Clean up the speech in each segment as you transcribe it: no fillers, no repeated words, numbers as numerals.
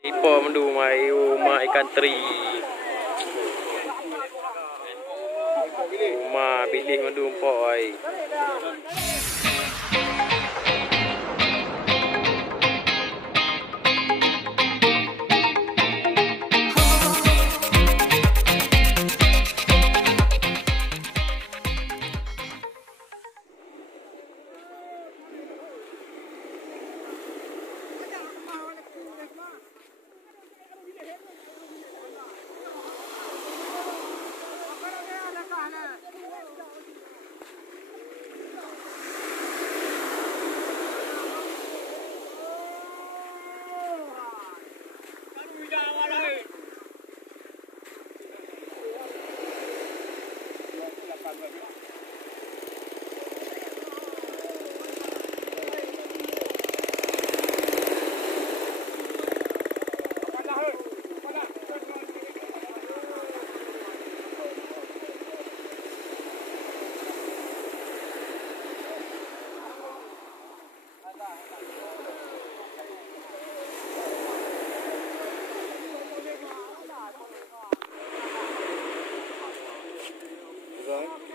Ipo mendu mai rumah ikan teri. Rumah pilih mendu empok ai.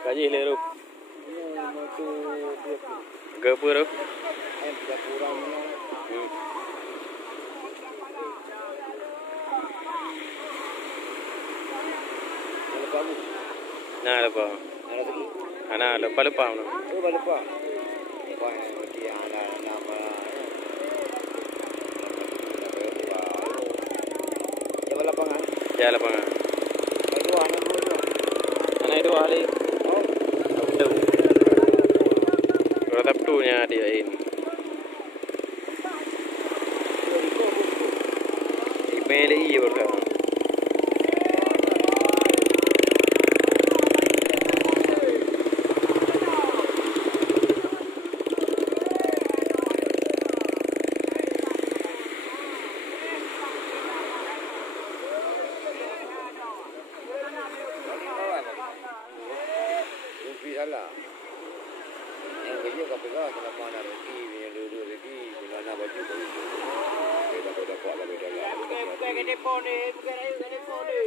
Kaji le ru. Gapa ru? Nah lepas. Anak lepas mana? Lepas. Dia anak nama. Jalan lapangan. Ya lapangan. Itu anak dua. Anak itu hari. Sabtu. Kalau Sabtunya dia ini. Email iya berkata. Salah. Yang kerja KPK selama nak rezeki, yang dua rezeki, bila nak baju baru. Kita dapat lah beda lah. Bukan ke depo ni, bukan ayu ke depo ni.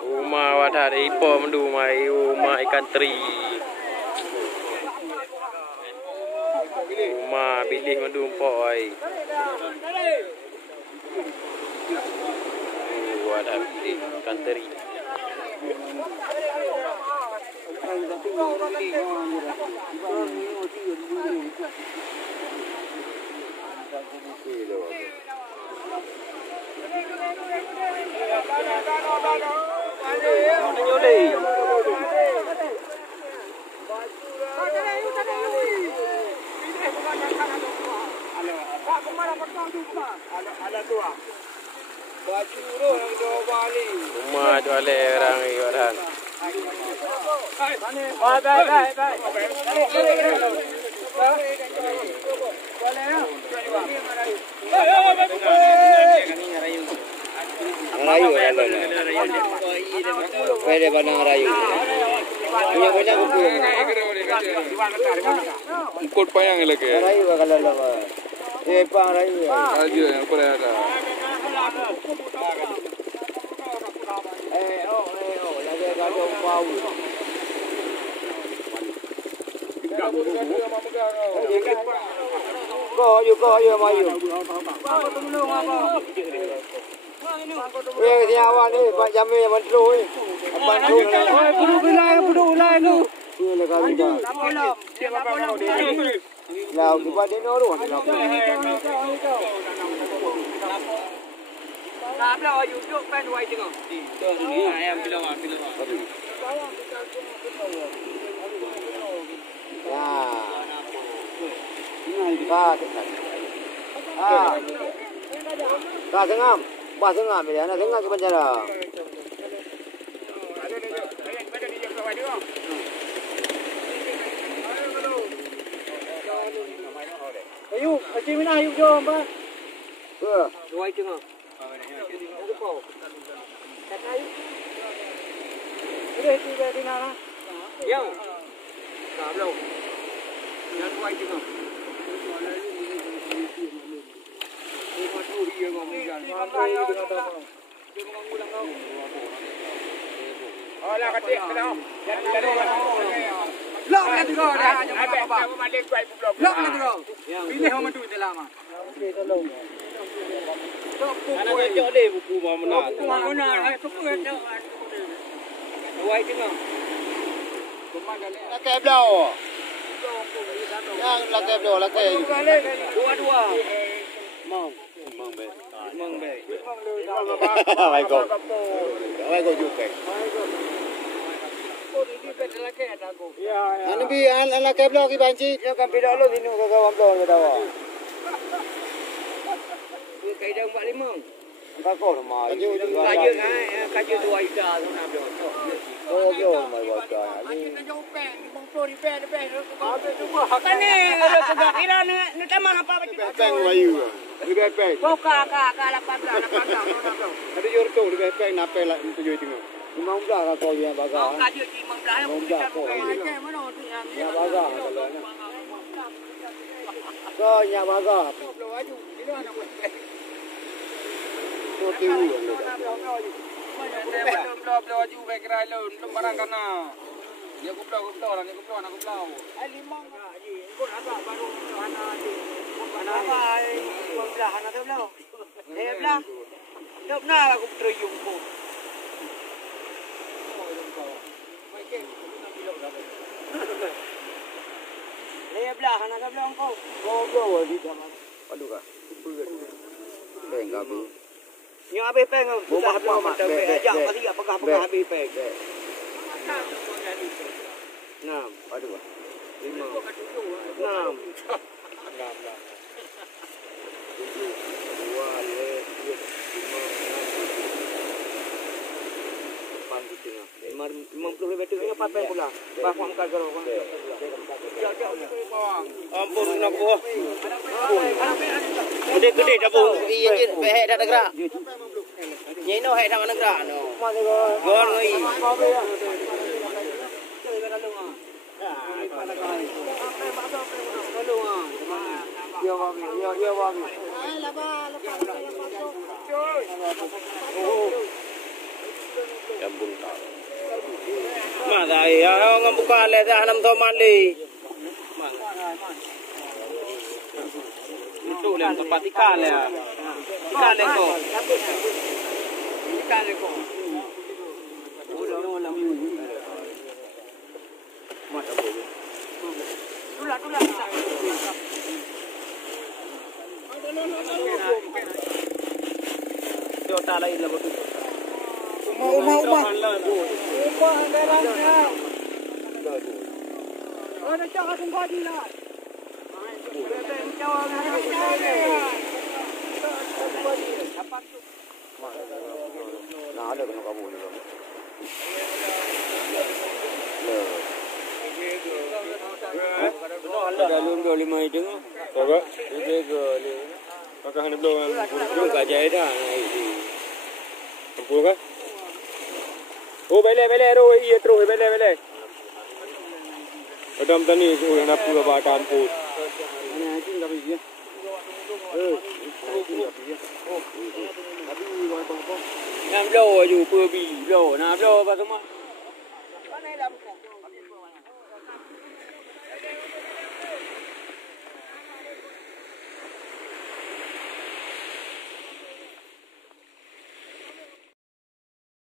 Rumah wadah ipo mendu mai rumah ikan teri. Rumah pilih mendu empok ai. Wadah pilih ikan teri. Rumah jual orang iwaran. Rayu ada. Pwede ba ng rayu? Punya kumpul. Ikut payang lagi. Rayu ba kalala ba? Pang rayu. Aja yang pernah ada. Lagi ada bau. Kau mayu. Weh siapa ni? Pak Jamil Menteri. Apa tu? Pudu ulai tu. Ni lekang dah. Lau kita di nor tu. Tapi awak YouTube pen wai tengok. Ni ayam pilih. Tak sengam. Bah sengam dia, nak sengam ke penjara. Ayo, aci mina ayo jom ba. Dua itu ngah. Ada kau. Kata ayo. Ada itu di mana? Yang. Tak belum. Yang dua itu ngah. Lah kecil kenal. Lok na tu kau dah. Lok na tu kau. Ini hang madu lama. Anak kecil deh buku mana. Buku mana? Buku ada. Dua itu ngah. Lakai belau. Yang lakai belau lakai. Dua. Mong be. Mai ko juga. Anu bi an lakai belau ki banci. Dia kan beda lo sini kau kawan belau beda wa. Kai dah 45. Ka ko ma. Kaje kaje dua ida tu nak belau. Oh yo mai wa ka. Kan ni ada kira ni taman apa macam Peng wayu. Di peng. kau ka lapan dah. Ada jor tu di peng na pe la tu yo tingo. Ngom da ka ko ya ba ga. Kau kaje di mengbelah yang kita pakai mana tu yang. Ya ba ga. Ko nya ba ga. Tu tu. Belum ju baik rai lo, belum barang kana. Dia aku belau lah, aku belau. Limang aji, kau agak baru ana aji. Mana apa? Kau belah ana tu belau. Belah. Tak nak aku terjun kau. Belah ana tu belau kau. Kau belau di zaman. Aduh ka. Peng ga bu. Yang habis peng. Bukan apa-apa. Ajak kali apakah habis peng. Enam. Aduh. 5. 6. Ampun nak buah. Gede dah bu. Iya je behek dah negara. Nyeno hek dah negara no. Gon ngai. Jambung tak. Mana ya orang buka le dah 6 tahun le. Itu le tempat ikan le. Ikan le ko. Ikan le ko. Tulah. Jota lain lah betul. Umah. Ada cakap tunggu di lah. Nah ada kena kamu ni. Dalam 25 itu. Apa? Itu ke. Maka hendak belum kajai dah. Tempur ke? Oh balik ro iya terus balik. Adam tani orang nak pula bakan pun. Ini anjing tak bisa. Nam blowอยู่ per bi blow นะ blow ก็สมะ Mana dah